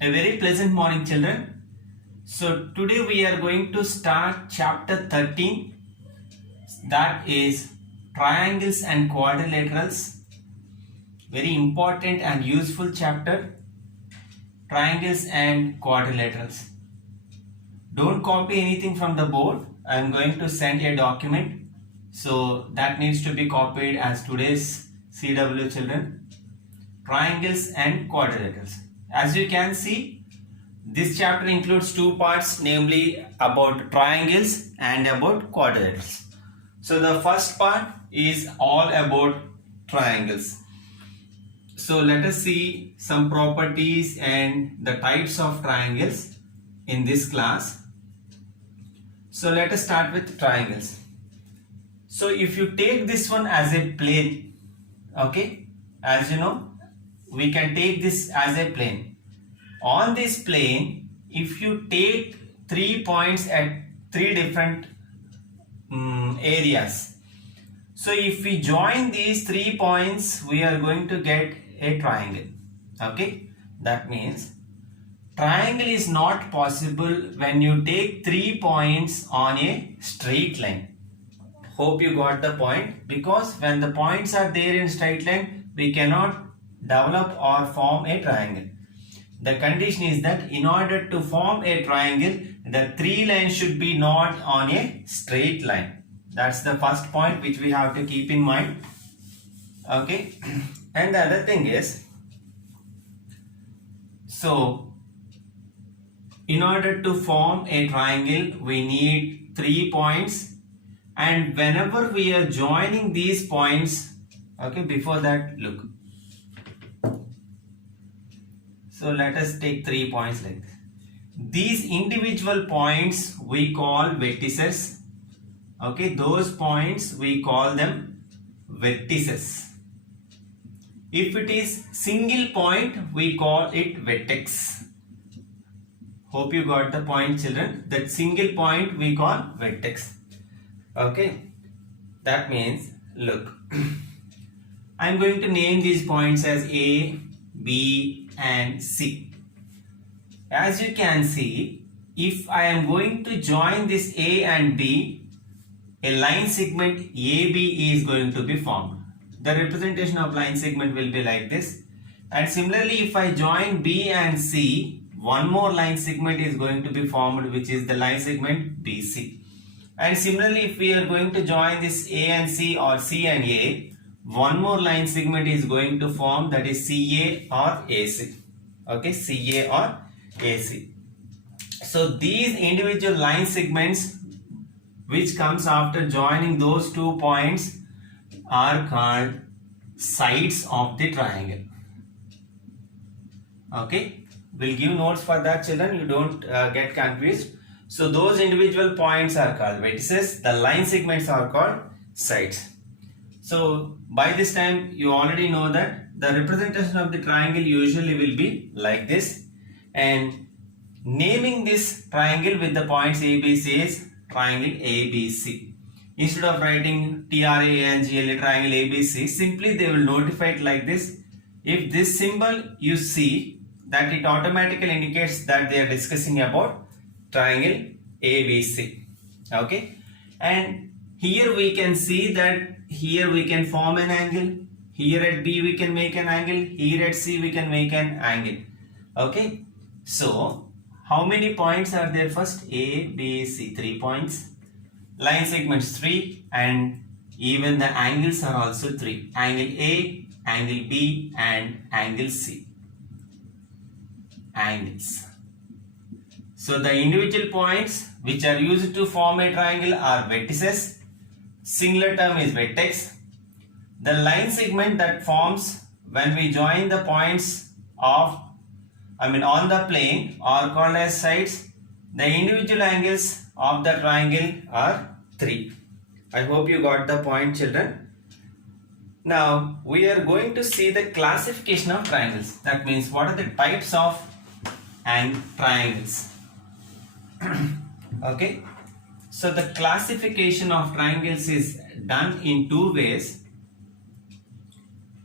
A very pleasant morning, children. So today we are going to start chapter 13, that is triangles and quadrilaterals. Very important and useful chapter, triangles and quadrilaterals. Don't copy anything from the board. I am going to send a document, so that needs to be copied as today's CW, children. Triangles and quadrilaterals. As you can see, this chapter includes two parts, namely about triangles and about quadrilaterals. So the first part is all about triangles. So let us see some properties and the types of triangles in this class. So let us start with triangles. So if you take this one as a plane, okay, as you know, we can take this as a plane. On this plane, if you take 3 points at 3 different areas, so if we join these 3 points, we are going to get a triangle. Okay, that means triangle is not possible when you take 3 points on a straight line. Hope you got the point, because when the points are there in straight line, we cannot develop or form a triangle. The condition is that in order to form a triangle, the 3 lines should be not on a straight line. That's the first point which we have to keep in mind. Okay. And the other thing is, so in order to form a triangle, we need 3 points. And whenever we are joining these points, okay, before that, look. So let us take 3 points like this. These individual points we call vertices. Okay, those points we call them vertices. If it is single point, we call it vertex. Hope you got the point, children. That single point we call vertex. Okay, that means, look, I am going to name these points as A, B and C. As you can see, if I am going to join this A and B, a line segment AB is going to be formed. The representation of line segment will be like this. And similarly, if I join B and C, one more line segment is going to be formed, which is the line segment BC. And similarly, if we are going to join this A and C or C and A, one more line segment is going to form, that is CA or AC. Okay, CA or AC. So these individual line segments which comes after joining those 2 points are called sides of the triangle. Okay, we'll give notes for that, children. You don't get confused. So those individual points are called vertices. The line segments are called sides. So by this time you already know that the representation of the triangle usually will be like this, and naming this triangle with the points ABC is triangle ABC. Instead of writing TRANGLE triangle ABC, simply they will notify it like this. If this symbol you see, that it automatically indicates that they are discussing about triangle ABC. Okay, and here we can see that here we can form an angle, here at B we can make an angle, here at C we can make an angle. Okay, so how many points are there? First A, B, C, 3 points, line segments 3, and even the angles are also 3, angle A, angle B and angle C. Angles. So the individual points which are used to form a triangle are vertices. Singular term is vertex. The line segment that forms when we join the points of, on the plane are called as sides. The individual angles of the triangle are 3. I hope you got the point, children. Now we are going to see the classification of triangles. That means what are the types of triangles. Okay, so the classification of triangles is done in 2 ways.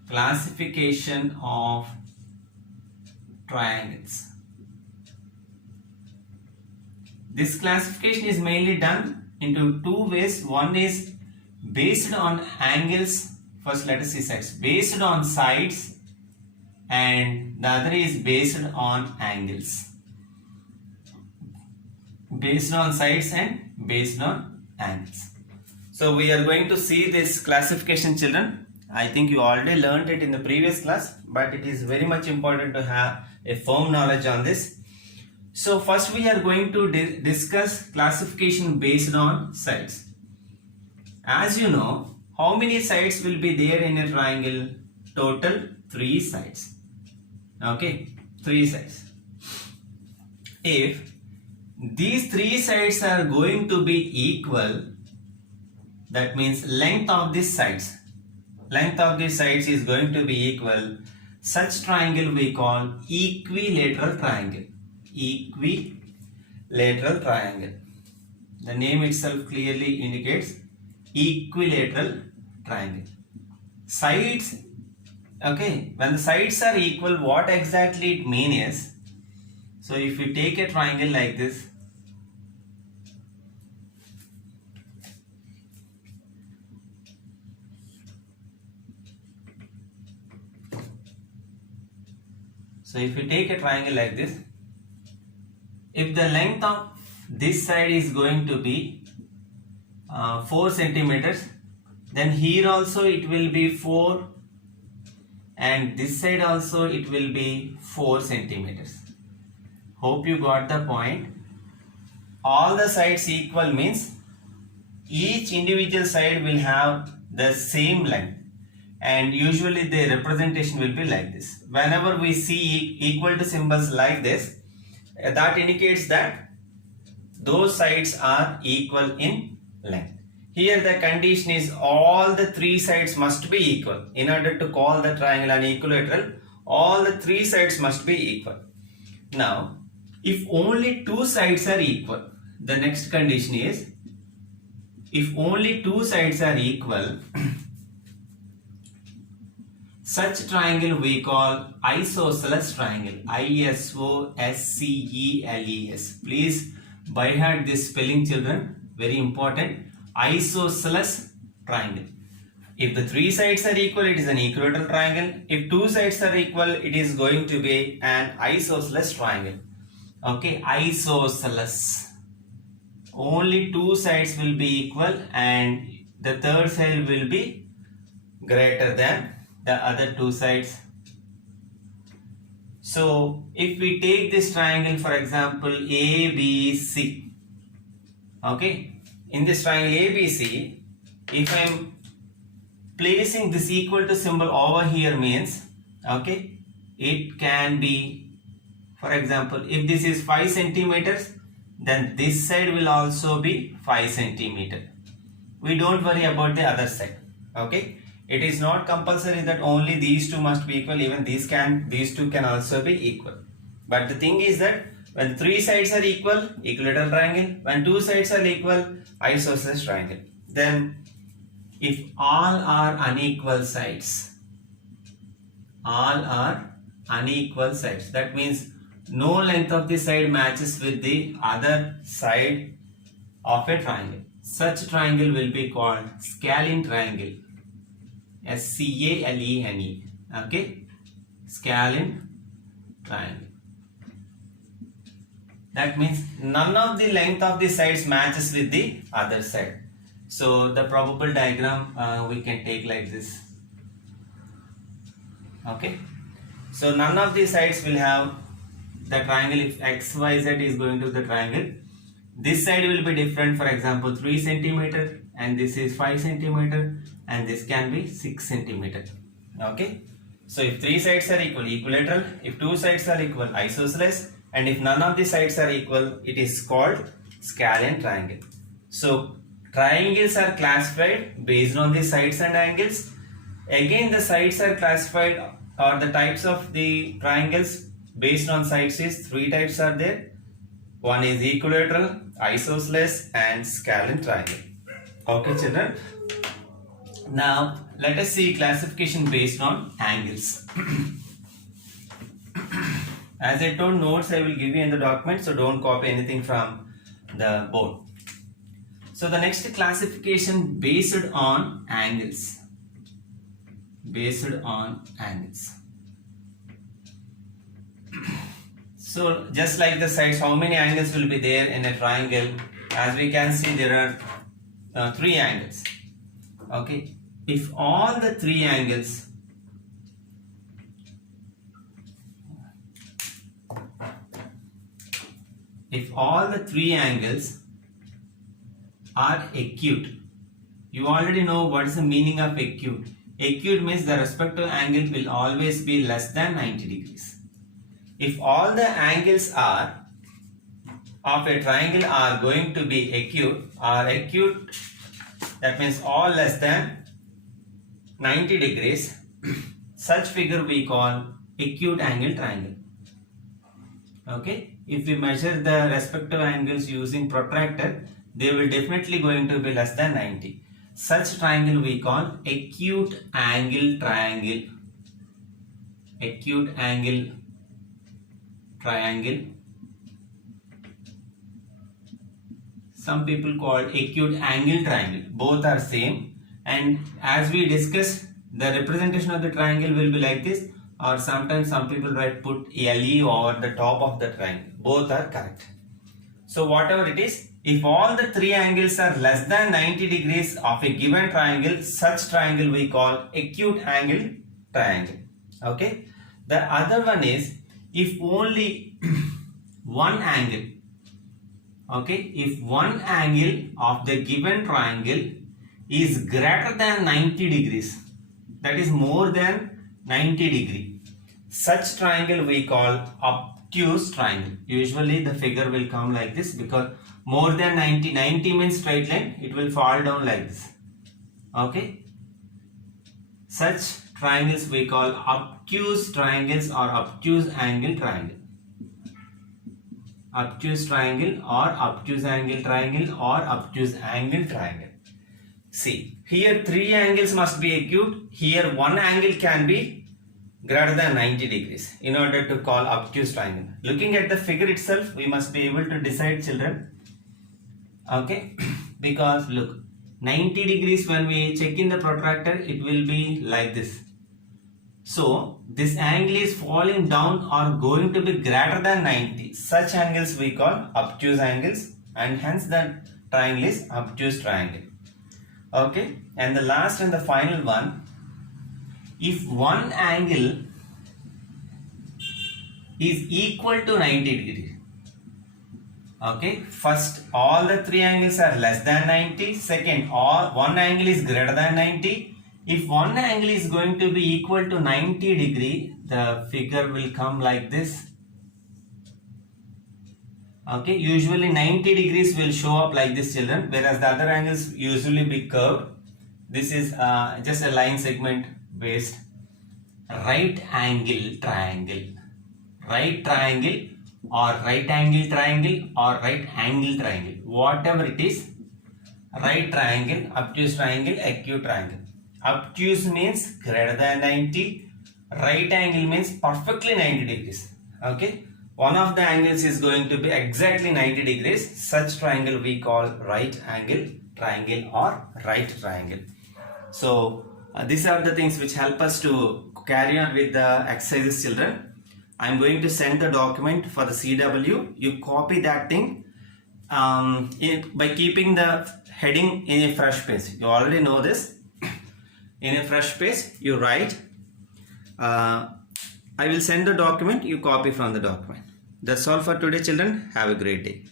Classification of triangles. This classification is mainly done into two ways. One is based on angles. First let us see sides. Based on sides, and the other is based on angles. Based on sides and based on angles. So we are going to see this classification, children. I think you already learned it in the previous class, but it is very much important to have a firm knowledge on this. So first we are going to discuss classification based on sides. As you know, how many sides will be there in a triangle? Total 3 sides. Okay, 3 sides. If these 3 sides are going to be equal, that means length of these sides is going to be equal. Such triangle we call equilateral triangle. Equilateral triangle. The name itself clearly indicates equilateral triangle. Sides, okay, when the sides are equal, what exactly it means is, so if you take a triangle like this, if the length of this side is going to be 4 centimeters, then here also it will be 4, and this side also it will be 4 centimeters. Hope you got the point. All the sides equal means each individual side will have the same length, and usually the representation will be like this. Whenever we see equal to symbols like this, that indicates that those sides are equal in length. Here the condition is all the 3 sides must be equal. In order to call the triangle an equilateral, all the 3 sides must be equal. Now, if only 2 sides are equal, the next condition is, if only 2 sides are equal, such triangle we call isosceles triangle. ISOSCELES. Please by heart this spelling, children, very important. Isosceles triangle. If the 3 sides are equal, it is an equilateral triangle. If 2 sides are equal, it is going to be an isosceles triangle. Okay, isosceles. Only 2 sides will be equal and the third side will be greater than the other 2 sides. So if we take this triangle, for example, ABC, okay, in this triangle ABC, if I am placing this equal to symbol over here means, okay, it can be, for example, if this is 5 centimeters, then this side will also be 5 centimeter. We don't worry about the other side. Okay, it is not compulsory that only these two must be equal. Even these two can also be equal. But the thing is that when 3 sides are equal, equilateral triangle. When 2 sides are equal, isosceles triangle. Then if all are unequal sides, that means no length of the side matches with the other side of a triangle. Such triangle will be called scalene triangle. SCALENE. Okay, scalene triangle. That means none of the length of the sides matches with the other side. So the probable diagram we can take like this. Okay, so none of the sides will have the triangle. If XYZ is going to the triangle, this side will be different. For example, 3 centimeter, and this is 5 centimeter, and this can be 6 centimeter. Okay, so if 3 sides are equal, equilateral. If 2 sides are equal, isosceles. And if none of the sides are equal, it is called scalene triangle. So triangles are classified based on the sides and angles. Again, the sides are classified, or the types of the triangles based on sides is 3 types are there. One is equilateral, isosceles, and scalene triangle. Okay, children. Now let us see classification based on angles. As I told, notes I will give you in the document, so don't copy anything from the board. So the next classification based on angles. Based on angles. So just like the sides, how many angles will be there in a triangle? As we can see, there are 3 angles. Okay, if all the 3 angles are acute, you already know what is the meaning of acute. Acute means the respective angle will always be less than 90 degrees. If all the angles of a triangle are going to be acute, that means all less than 90 degrees, such figure we call acute angle triangle. Okay, if we measure the respective angles using protractor, they will definitely going to be less than 90. Such triangle we call acute angle triangle. Acute angle triangle. Some people call acute angle triangle. Both are same, and as we discussed, the representation of the triangle will be like this, or sometimes some people put LE over the top of the triangle. Both are correct. So whatever it is, if all the 3 angles are less than 90 degrees of a given triangle, such triangle we call acute angle triangle. Okay. The other one is if only one angle. Okay, if one angle of the given triangle is greater than 90 degrees, that is more than 90 degree, such triangle we call obtuse triangle. Usually the figure will come like this, because more than 90 means straight line, it will fall down like this. Okay, such triangles we call obtuse triangles or obtuse angle triangle. Obtuse triangle or obtuse angle triangle or obtuse angle triangle. See, here 3 angles must be acute. Here one angle can be greater than 90 degrees in order to call obtuse triangle. Looking at the figure itself, we must be able to decide, children. Okay, because look, 90 degrees when we check in the protractor, it will be like this. So this angle is falling down or going to be greater than 90. Such angles we call obtuse angles, and hence the triangle is obtuse triangle. Okay, and the last and the final one, if one angle is equal to 90 degrees. Okay, first all the 3 angles are less than 90. Second, one angle is greater than 90. If one angle is going to be equal to 90 degree, the figure will come like this. Okay, usually 90 degrees will show up like this, children, whereas the other angles usually be curved. This is just a line segment based right angle triangle. Right triangle or right angle triangle or right angle triangle. Whatever it is, right triangle, obtuse triangle, acute triangle. Obtuse means greater than 90. Right angle means perfectly 90 degrees. Okay. One of the angles is going to be exactly 90 degrees. Such triangle we call right angle triangle or right triangle. So these are the things which help us to carry on with the exercises, children. I am going to send the document for the CW. You copy that thing by keeping the heading in a fresh page. You already know this. In a fresh page, you write. I will send the document. You copy from the document. That's all for today, children. Have a great day.